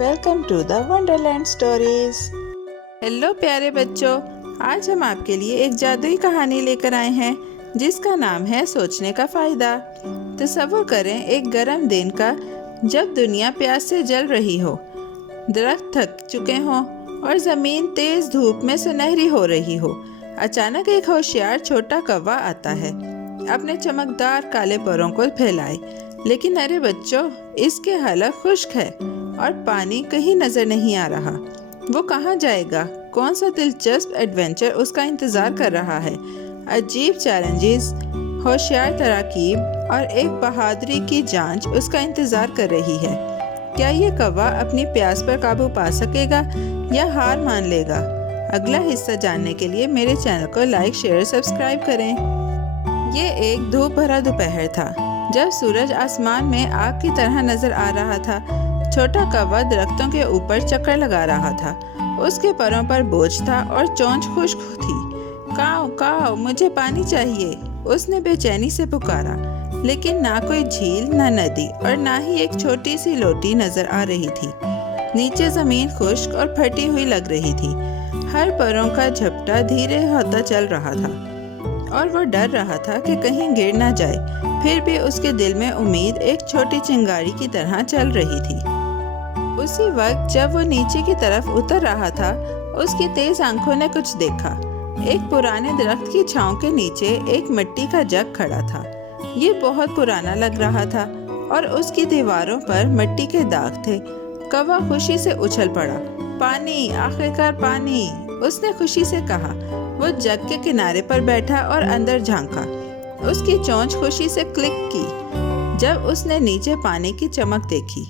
Welcome to the wonderland stories. Hello प्यारे बच्चों, आज हम आपके लिए एक जादुई कहानी लेकर आए हैं जिसका नाम है सोचने का फ़ायदा। तसव्वुर करें एक गर्म दिन का, जब दुनिया प्यास से जल रही हो, दरख्त थक चुके हों और ज़मीन तेज़ धूप में सुनहरी हो रही हो। अचानक एक होशियार छोटा कौवा आता है, अपने चमकदार काले परों को फैलाए। लेकिन अरे बच्चों, इसके हलक खुश्क है और पानी कहीं नज़र नहीं आ रहा। वो कहाँ जाएगा? कौन सा दिलचस्प एडवेंचर उसका इंतज़ार कर रहा है? अजीब चैलेंजेस, होशियार तराकीब और एक बहादुरी की जांच उसका इंतज़ार कर रही है। क्या ये कौवा अपनी प्यास पर काबू पा सकेगा या हार मान लेगा? अगला हिस्सा जानने के लिए मेरे चैनल को लाइक, शेयर, सब्सक्राइब करें। ये एक धूप भरा दोपहर था, जब सूरज आसमान में आग की तरह नज़र आ रहा था। छोटा कौवा दरख्तों के ऊपर चक्कर लगा रहा था। उसके परों पर बोझ था और चोंच खुश्क थी। काऊ काऊ, मुझे पानी चाहिए, उसने बेचैनी से पुकारा। लेकिन ना कोई झील, ना नदी और ना ही एक छोटी सी लोटी नजर आ रही थी। नीचे जमीन खुश्क और फटी हुई लग रही थी। हर परों का झपटा धीरे होता चल रहा था और वो डर रहा था कि कहीं गिर ना जाए। फिर भी उसके दिल में उम्मीद एक छोटी चिंगारी की तरह चल रही थी। उसी वक्त जब वो नीचे की तरफ उतर रहा था, उसकी तेज आंखों ने कुछ देखा। एक पुराने दरख्त की छांव के नीचे एक मिट्टी का जग खड़ा था। ये बहुत पुराना लग रहा था और उसकी दीवारों पर मिट्टी के दाग थे। कौवा खुशी से उछल पड़ा। पानी, आखिरकार पानी, उसने खुशी से कहा। वो जग के किनारे पर बैठा और अंदर झांका। उसकी चोंच खुशी से क्लिक की जब उसने नीचे पानी की चमक देखी।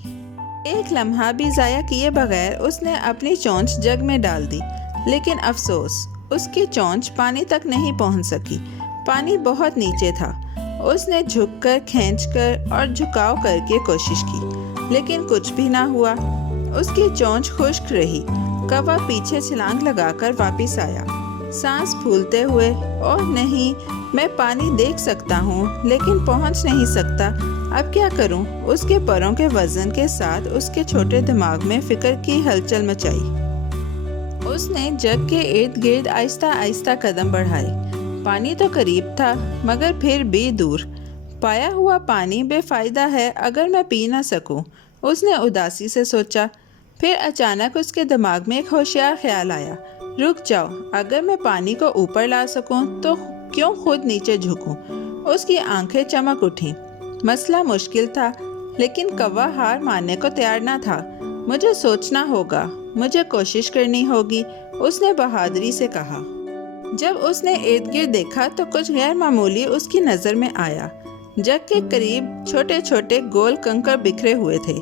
एक लम्हा भी ज़ाया किए बगैर उसने अपनी चोंच जग में डाल दी। लेकिन अफसोस, उसकी चोंच पानी तक नहीं पहुंच सकी। पानी बहुत नीचे था। उसने झुककर, खींचकर और झुकाव करके कोशिश की, लेकिन कुछ भी ना हुआ। उसकी चोंच खुश्क रही। कौवा पीछे छलांग लगाकर वापस आया, सांस फूलते हुए। ओह नहीं, मैं पानी देख सकता हूँ लेकिन पहुँच नहीं सकता। अब क्या करूँ? उसके परों के वजन के साथ उसके छोटे दिमाग में फिक्र की हलचल मचाई। उसने जग के इर्द गिर्द आहिस्ता आहिस्ता कदम बढ़ाए। पानी तो करीब था, मगर फिर भी दूर। पाया हुआ पानी बेफायदा है अगर मैं पी ना सकूं, उसने उदासी से सोचा। फिर अचानक उसके दिमाग में एक होशियार ख्याल आया। रुक जाओ, अगर मैं पानी को ऊपर ला सकूं तो क्यों खुद नीचे झुकूं? उसकी आंखें चमक उठीं। मसला मुश्किल था, लेकिन कौवा हार मानने को तैयार ना था। मुझे सोचना होगा, मुझे कोशिश करनी होगी, उसने बहादुरी से कहा। जब उसने इर्द गिर्द देखा तो कुछ गैर मामूली उसकी नज़र में आया। जग के करीब छोटे छोटे गोल कंकड़ बिखरे हुए थे,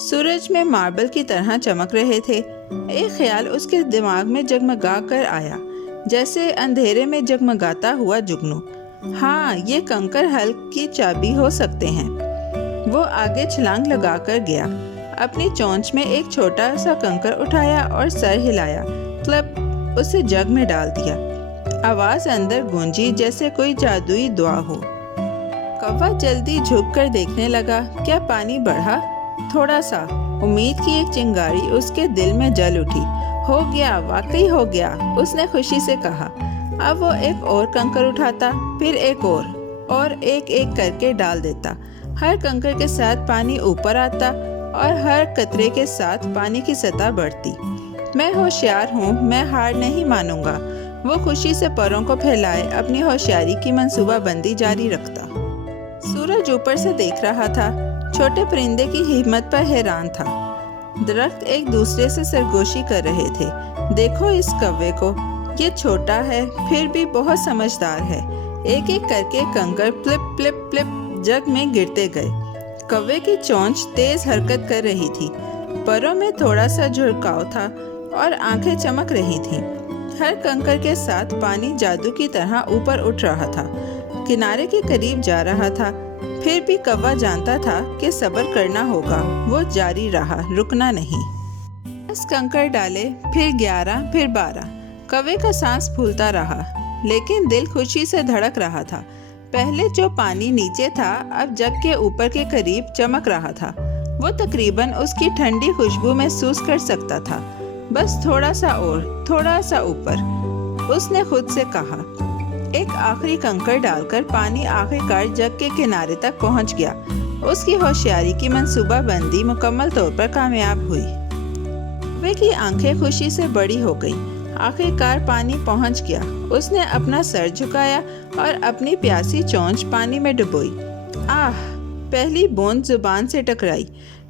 सूरज में मार्बल की तरह चमक रहे थे। एक ख्याल उसके दिमाग में जगमगा कर आया, जैसे अंधेरे में जगमगाता हुआ जुगनू। हाँ, ये कंकड़ हल की चाबी हो सकते हैं। वो आगे छलांग लगाकर गया, अपनी चोंच में एक छोटा सा कंकड़ उठाया और सर हिलाया। क्लब, उसे जग में डाल दिया। आवाज़ अंदर गूंजी जैसे कोई जादुई दुआ हो। कौवा जल्दी झुक कर देखने लगा। क्या पानी बढ़ा? थोड़ा सा। उम्मीद की एक चिंगारी उसके दिल में जल उठी। हो गया, वाकई हो गया, उसने खुशी से कहा। अब वो एक और कंकड़ उठाता, फिर एक और एक एक करके डाल देता। हर कंकड़ के साथ पानी ऊपर आता और हर कतरे के साथ पानी की सतह बढ़ती। मैं होशियार हूँ, मैं हार नहीं मानूंगा, वो खुशी से परों को फैलाए अपनी होशियारी की मंसूबाबंदी जारी रखता। सूरज ऊपर से देख रहा था, छोटे परिंदे की हिम्मत पर हैरान था। दरख्त एक दूसरे से सरगोशी कर रहे थे। देखो इस कौवे को, ये छोटा है फिर भी बहुत समझदार है। एक एक करके कंकड़ प्लिप प्लिप प्लिप जग में गिरते गए। कौवे की चोंच तेज हरकत कर रही थी, परों में थोड़ा सा झुकाव था और आंखें चमक रही थीं। हर कंकड़ के साथ पानी जादू की तरह ऊपर उठ रहा था, किनारे के करीब जा रहा था। फिर भी कौवा जानता था कि सब्र करना होगा। वो जारी रहा, रुकना नहीं। 10 कंकड़ डाले, फिर 11, फिर 12। कौवे का सांस फूलता रहा, लेकिन दिल खुशी से धड़क रहा था। पहले जो पानी नीचे था अब जग के ऊपर के करीब चमक रहा था। وہ تقریباً اس کی ٹھنڈی خوشبو محسوس کر سکتا تھا۔ بس تھوڑا سا اور، تھوڑا سا اوپر، اس نے خود سے کہا۔ ایک آخری کنکر ڈال کر پانی آخر کار جگ کے کنارے تک پہنچ گیا۔ اس کی ہوشیاری کی منصوبہ بندی مکمل طور پر کامیاب ہوئی۔ کوے کی آنکھیں خوشی سے بڑی ہو گئیں۔ آخر کار پانی پہنچ گیا۔ اس نے اپنا سر جھکایا اور اپنی پیاسی چونچ پانی میں ڈبوئی۔ آہ! پہلی بوند زبان سے ٹکرائی،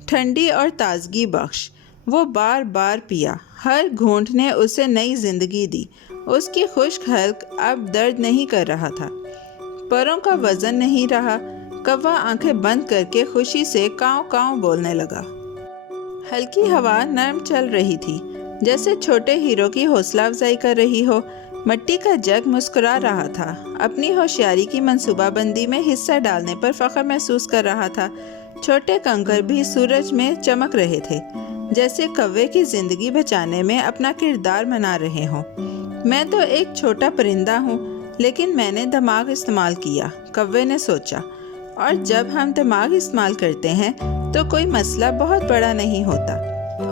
ٹھنڈی اور تازگی بخش۔ وہ بار بار پیا، ہر گھونٹ نے اسے نئی زندگی دی۔ اس کی خشک حلق اب درد نہیں کر رہا تھا، پروں کا وزن نہیں رہا۔ کوا آنکھیں بند کر کے خوشی سے کاؤں کاؤں بولنے لگا۔ ہلکی ہوا نرم چل رہی تھی، جیسے چھوٹے ہیرو کی حوصلہ افزائی کر رہی ہو۔ مٹی کا جگ مسکرا رہا تھا، اپنی ہوشیاری کی منصوبہ بندی میں حصہ ڈالنے پر فخر محسوس کر رہا تھا۔ چھوٹے کنکر بھی سورج میں چمک رہے تھے، جیسے کوے کی زندگی بچانے میں اپنا کردار منا رہے ہوں۔ میں تو ایک چھوٹا پرندہ ہوں، لیکن میں نے دماغ استعمال کیا، کوے نے سوچا۔ اور جب ہم دماغ استعمال کرتے ہیں تو کوئی مسئلہ بہت بڑا نہیں ہوتا۔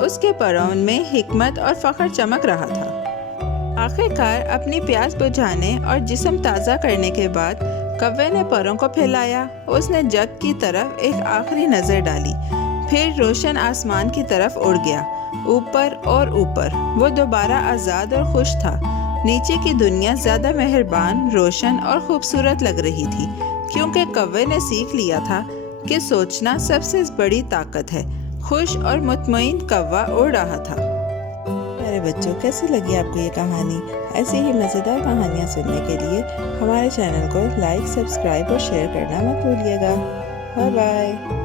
اس کے پروں میں حکمت اور فخر چمک رہا تھا۔ آخر کار اپنی پیاس بجھانے اور جسم تازہ کرنے کے بعد کوے نے پروں کو پھیلایا۔ اس نے جگ کی طرف ایک آخری نظر ڈالی، پھر روشن آسمان کی طرف اڑ گیا، اوپر اور اوپر۔ وہ دوبارہ آزاد اور خوش تھا۔ نیچے کی دنیا زیادہ مہربان، روشن اور خوبصورت لگ رہی تھی، کیونکہ کوے نے سیکھ لیا تھا کہ سوچنا سب سے بڑی طاقت ہے۔ خوش اور مطمئن کوا اڑ رہا تھا۔ میرے بچوں، کیسی لگی آپ کو یہ کہانی؟ ایسی ہی مزیدار کہانیاں سننے کے لیے ہمارے چینل کو لائک، سبسکرائب اور شیئر کرنا مت بھولیے گا۔ Bye bye.